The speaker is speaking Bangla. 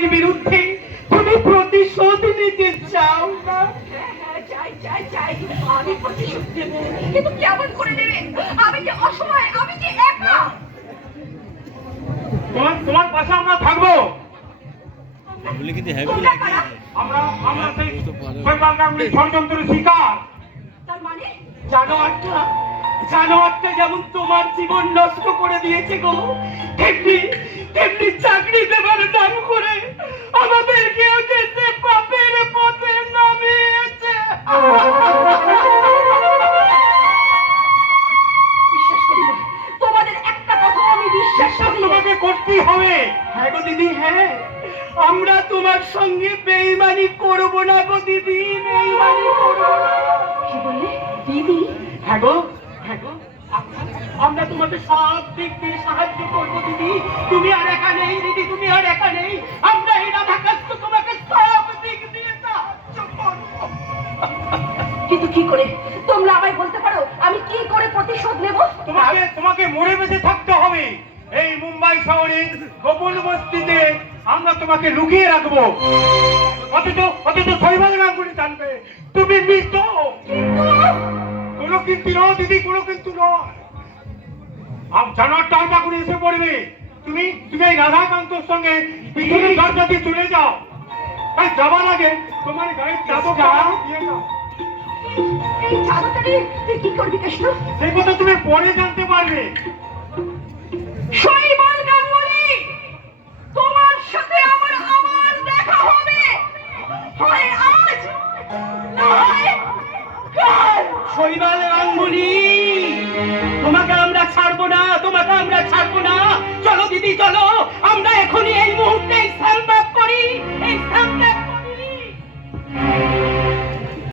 স্বামীর বিরুদ্ধে তুমি প্রতিশোধ নিতে চাও না? চাই চাই চাই, আমি প্রতিশোধ দেব, কিন্তু কেমন করে দেবে? আমি যে অসময়, আমি যে একা। তোমার পাশে আমরা থাকবো। তোমরা কারা? আমরা সেই শৈবাল গাঙ্গুলির ষড়যন্ত্রের শিকার। তার মানে জানোয়ারটা যেমন তোমার জীবন নষ্ট করে দিয়েছে গো, তেমনি চাকরি দেবার নাম করে আমাদেরকেও যেতে পাপের পথে নামিয়েছে। বিশ্বাস করি না, তোমাদের একটা কথা আমি বিশ্বাস করি না। তোমাকে করতেই হবে। হ্যাঁ গো দিদি, হ্যাঁ, আমরা তোমার সঙ্গে বেইমানি করব না গো দিদি, বেইমানি করব না। কি বললে দিদি? হ্যাঁ গো, আমরা তোমাকে সব দিক দিয়ে সাহায্য করবো দিদি। তুমি আর একা নেই দিদি, তুমি আর একা নেই। আমরা এই রাধাকান্ত তোমাকে সব দিক দিয়ে সাহায্য করবো। কিন্তু কি করে? তোমরা আমায় বলতে পারো আমি কি করে প্রতিশোধ নেব? তোমাকে মরে বেঁচে থাকতে হবে। এই মুম্বাই শহরের গোপন বস্তিতে আমরা তোমাকে লুকিয়ে রাখবো। অথচ শৈবাল গাঙ্গুলি জানবে তুমি মৃত। কোনো কিন্তু নয় দিদি, কোনো কিন্তু নয়। জানোয়ারটা আলটা করে এসে পড়বে। তুমি এই রাধাকান্তর সঙ্গে পিছনের দরজা দিয়ে চলে যাও। তাই যাবার আগে তোমার গাড়ির চাদরটা দিয়ে যাও। এই চাদরটা নিয়ে তুই কি করবি কৃষ্ণ? সেই কথা তুমি পরে জানতে পারবে। শৈবাল গাঙ্গুলি